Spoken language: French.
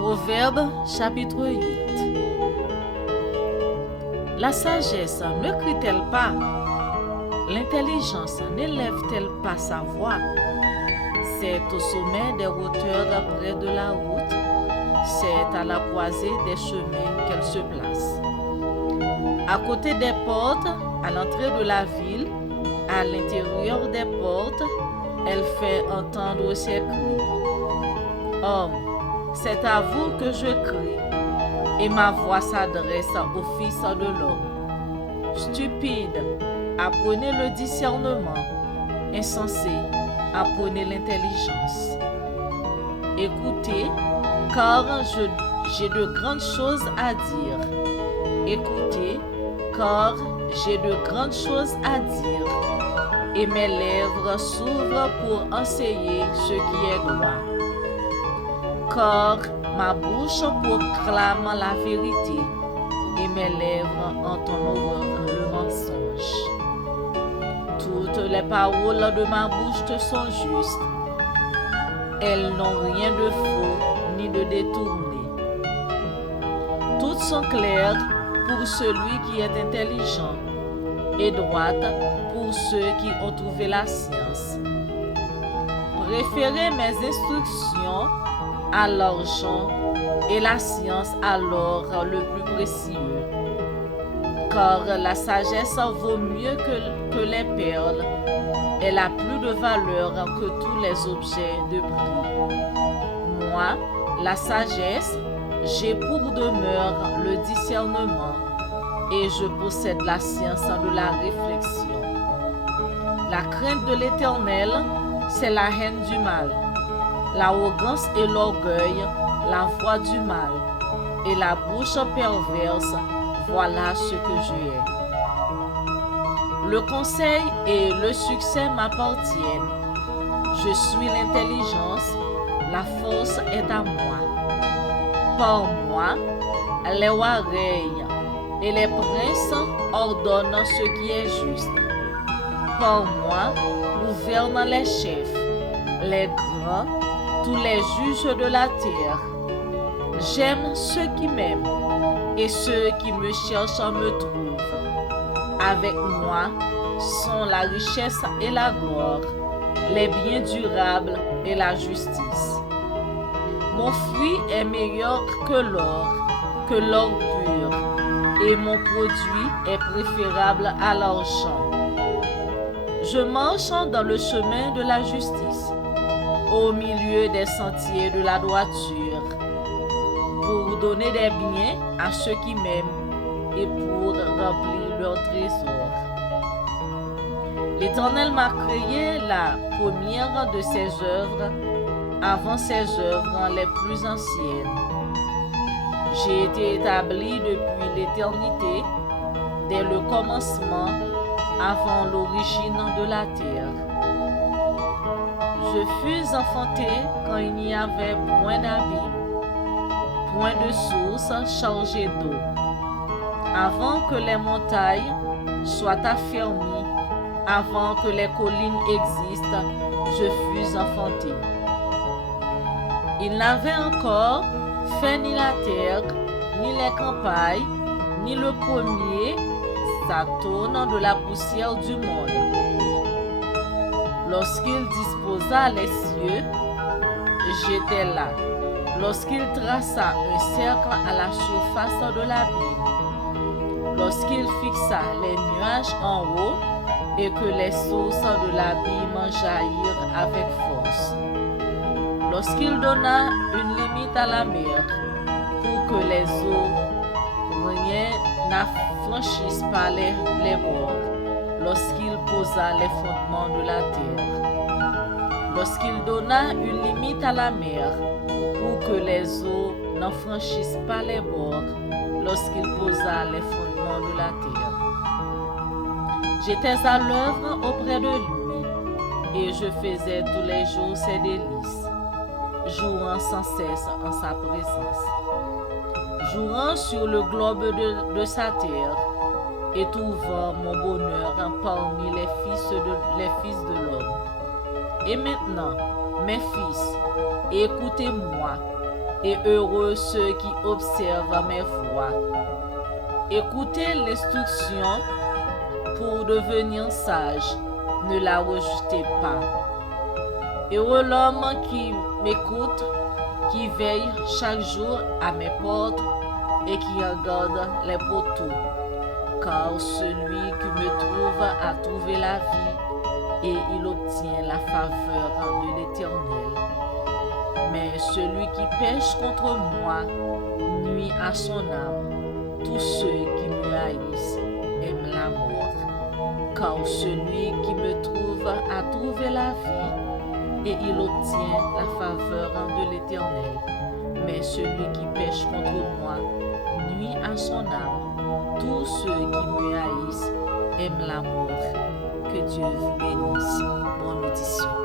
Proverbe chapitre 8. La sagesse ne crie-t-elle pas? L'intelligence n'élève-t-elle pas sa voix? C'est au sommet des hauteurs près de la route, c'est à la croisée des chemins qu'elle se place. À côté des portes, à l'entrée de la ville, à l'intérieur des portes, elle fait entendre ses cris. Homme, c'est à vous que je crie, et ma voix s'adresse au Fils de l'homme. Stupide, apprenez le discernement. Insensé, apprenez l'intelligence. Écoutez, car j'ai de grandes choses à dire. Écoutez, car j'ai de grandes choses à dire. Et mes lèvres s'ouvrent pour enseigner ce qui est droit. Car ma bouche proclame la vérité et mes lèvres entendent le mensonge. Toutes les paroles de ma bouche te sont justes. Elles n'ont rien de faux ni de détourné. Toutes sont claires pour celui qui est intelligent et droites pour ceux qui ont trouvé la science. Préférez mes instructions à l'argent et la science à l'or le plus précieux. Car la sagesse vaut mieux que les perles, elle a plus de valeur que tous les objets de prix. Moi, la sagesse, j'ai pour demeure le discernement et je possède la science de la réflexion. La crainte de l'Éternel, c'est la haine du mal. L'arrogance et l'orgueil, la voix du mal, et la bouche perverse, voilà ce que je hais. Le conseil et le succès m'appartiennent. Je suis l'intelligence, la force est à moi. Par moi, les rois règnent, et les princes ordonnent ce qui est juste. Par moi, gouvernent les chefs, les grands, tous les juges de la terre. J'aime ceux qui m'aiment, et ceux qui me cherchent me trouvent. Avec moi sont la richesse et la gloire, les biens durables et la justice. Mon fruit est meilleur que l'or pur, et mon produit est préférable à l'argent. Je marche dans le chemin de la justice, au milieu des sentiers de la droiture, pour donner des biens à ceux qui m'aiment et pour remplir leur trésor. L'Éternel m'a créé la première de ses œuvres, avant ses œuvres les plus anciennes. J'ai été établi depuis l'éternité, dès le commencement, avant l'origine de la terre. Je fus enfanté quand il n'y avait point d'abîme, point de source chargée d'eau. Avant que les montagnes soient affermies, avant que les collines existent, je fus enfanté. Il n'avait encore fait ni la terre, ni les campagnes, ni le premier s'atone de la poussière du monde. Lorsqu'il disposa les cieux, j'étais là. Lorsqu'il traça un cercle à la surface de l'abîme, lorsqu'il fixa les nuages en haut et que les sources de l'abîme jaillirent avec force, lorsqu'il donna une limite à la mer pour que les eaux rien n'affranchissent pas les bords, lorsqu'il posa les fondements de la terre, lorsqu'il donna une limite à la mer pour que les eaux n'en franchissent pas les bords, lorsqu'il posa les fondements de la terre. J'étais à l'œuvre auprès de lui, et je faisais tous les jours ses délices, jouant sans cesse en sa présence, jouant sur le globe de sa terre, et trouvant mon bonheur parmi les fils de l'homme. Et maintenant, mes fils, écoutez-moi, et heureux ceux qui observent mes voies. Écoutez l'instruction pour devenir sage, ne la rejetez pas. Heureux l'homme qui m'écoute, qui veille chaque jour à mes portes et qui regarde les poteaux. Car celui qui me trouve a trouvé la vie et il obtient la faveur de l'Éternel. Mais celui qui pêche contre moi nuit à son âme. Tous ceux qui me haïssent aiment la mort. Car celui qui me trouve a trouvé la vie et il obtient la faveur de l'Éternel. Mais celui qui pêche contre moi nuit à son âme. Tous ceux qui me haïssent aiment la mort. Que Dieu vous bénisse. Bonne audition.